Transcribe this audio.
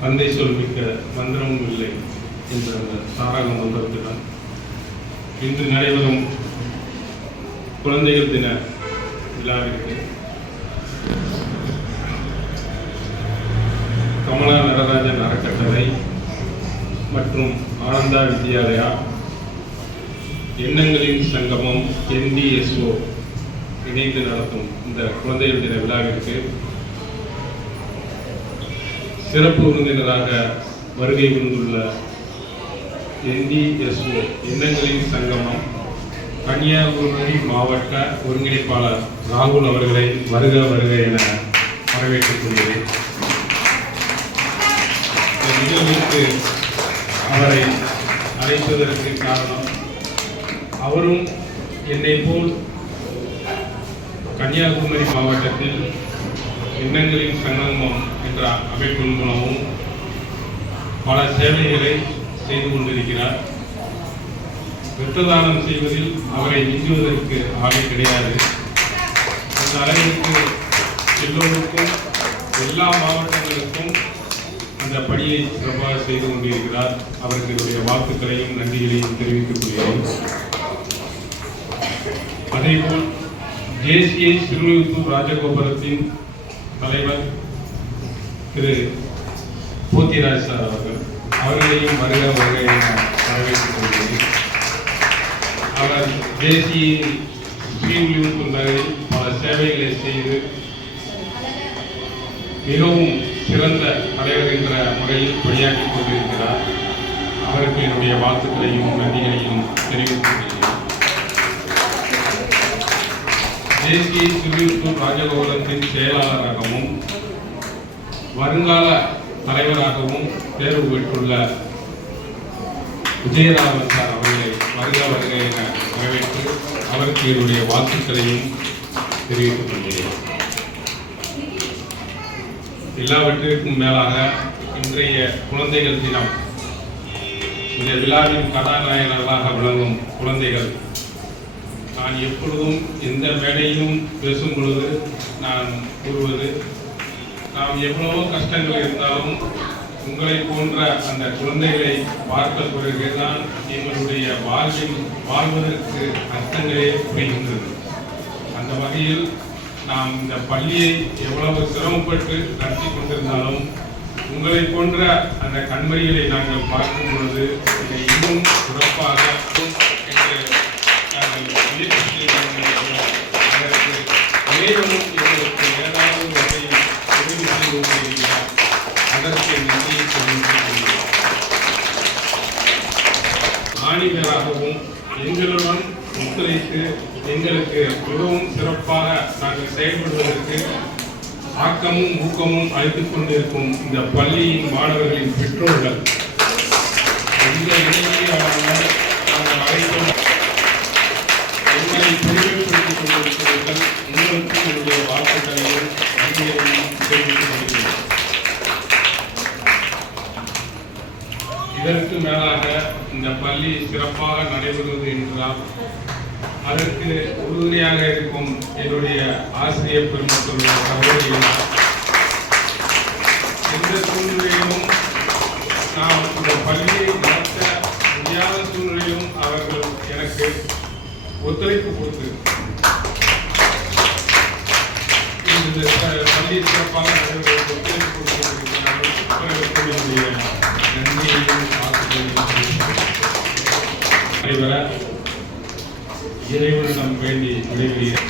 தந்தை சொல்மிக்க மந்திரமும் இல்லை என்ற அந்த தாரக மந்திரத்துடன் இன்று நடைபெறும் குழந்தைகள் தின விழாவிற்கு கமலா நடராஜன் அறக்கட்டளை மற்றும் ஆனந்தா வித்யாலயா, எண்ணங்களின் சங்கமம், NDSO இணைந்து நடத்தும் இந்த குழந்தைகள் தின விழாவிற்கு சிறப்பு விருந்தினராக வருகை புரிந்துள்ள NDSO எண்ணங்களின் சங்கமம் கன்னியாகுமரி மாவட்ட ஒருங்கிணைப்பாளர் ராகுல் அவர்களை வருக வருக என வரவேற்றுக் கொள்கிறேன். இந்த நிகழ்விற்கு அவரை அழைப்பதற்கு காரணம், அவரும் என்னை போல் கன்னியாகுமரி மாவட்டத்தில் எண்ணங்களின் சங்கமம் என்ற அமைப்பின் மூலமும் பல சேவைகளை செய்து கொண்டிருக்கிறார். இரத்த தானம் செய்வதில் அவரை மிஞ்சுவதற்கு ஆளே கிடையாது. அந்த அளவிற்கு எல்லோருக்கும், எல்லா மாவட்டங்களுக்கும் அந்த பணியை சிறப்பாக செய்து கொண்டிருக்கிறார். அவருக்கு என்னுடைய வாழ்த்துக்களையும் நன்றிகளையும் தெரிவித்துக் கொள்கிறேன். அதேபோல் JCI சிறுவிழுத்தூர் ராஜகோபுரத்தின் தலைவர் திரு போத்திராஜ் சார் அவர்களையும் வருக வருக என வரவேற்றுக் கொள்கிறேன். அவர் JCI ஸ்ரீவில்லிபுத்தூர் நகரில் பல சேவைகளை செய்து மிகவும் சிறந்த தலைவர் என்ற முறையில் பணியாற்றிக் கொண்டிருக்கிறார். அவருக்கு என்னுடைய வாழ்த்துக்களையும் நன்றிகளையும் தெரிவித்துக் கொள்கிறேன். JCI சிறுவிழுத்தூர் ராஜகோபுரத்தின் செயலாளராகவும் வருங்கால தலைவராகவும் தேர்வு பெற்றுள்ள விஜயராமன் சார் அவர்களை வருக வருக என வரவேற்று அவருக்கு என்னுடைய வாழ்த்துக்களையும் தெரிவித்துக் கொள்கிறேன். எல்லாவற்றிற்கும் மேலாக இன்றைய குழந்தைகள் தினம், இந்த விழாவின் கதாநாயகர்களாக விளங்கும் குழந்தைகள். நான் எப்பொழுதும் எந்த மேடையிலும் பேசும் பொழுது நான் கூறுவது, நாம் எவ்வளவோ கஷ்டங்கள் இருந்தாலும் உங்களை போன்ற அந்த குழந்தைகளை பார்த்த பிறகுதான் எங்களுடைய வாழ்வதற்கு அர்த்தங்களே புரிகின்றது. அந்த வகையில் நாம் இந்த பள்ளியை எவ்வளவு சிரமப்பட்டு நடத்தி கொண்டிருந்தாலும் உங்களை போன்ற அந்த கண்மணிகளை நாங்கள் பார்க்கும் பொழுது இதை இன்னும் சிறப்பாக இறைவனும் எங்களுக்கு ஏதாவது வகையில் உதவி செய்து கொண்டிருக்கிறார். அதற்கு நன்றியை தெரிவித்துக் ஆணிவராகவும் எங்களுடன் ஒத்துழைத்து எங்களுக்கு மிகவும் சிறப்பாக நாங்கள் செயல்படுவதற்கு ஆக்கமும் ஊக்கமும் அளித்துக் கொண்டிருக்கும் இந்த பள்ளியின் மாணவர்களின் பெற்றோர்கள், இந்த இடையே அவர்கள் நாங்கள் அழைத்தும் எங்களை பெருமைப்படுத்திக் கொண்டிருக்கிறீர்கள். உங்களுக்கு என்னுடைய வாழ்த்துக்களையும் நன்றியையும் தெரிவித்துக் கொள்கிறேன். இதற்கு மேலாக இந்த பள்ளி சிறப்பாக நடைபெறுவது என்றால் அதற்கு உறுதுணையாக இருக்கும் என்னுடைய ஆசிரியர் பெருமக்களுடைய சகோதரிகள், எந்த சூழ்நிலையிலும் நாம் இந்த பள்ளியை நடத்த முடியாத சூழ்நிலையிலும் அவர்கள் எனக்கு ஒத்துழைப்பு கொடுத்து இந்த பள்ளி சிறப்பாக நடைபெறுவதற்கு ஒத்துழைப்பு கொடுத்திருக்கிறார்கள். நன்றியையும் நடைபெற இறைவனிடம் வேண்டி விடைபெறுகிறேன்.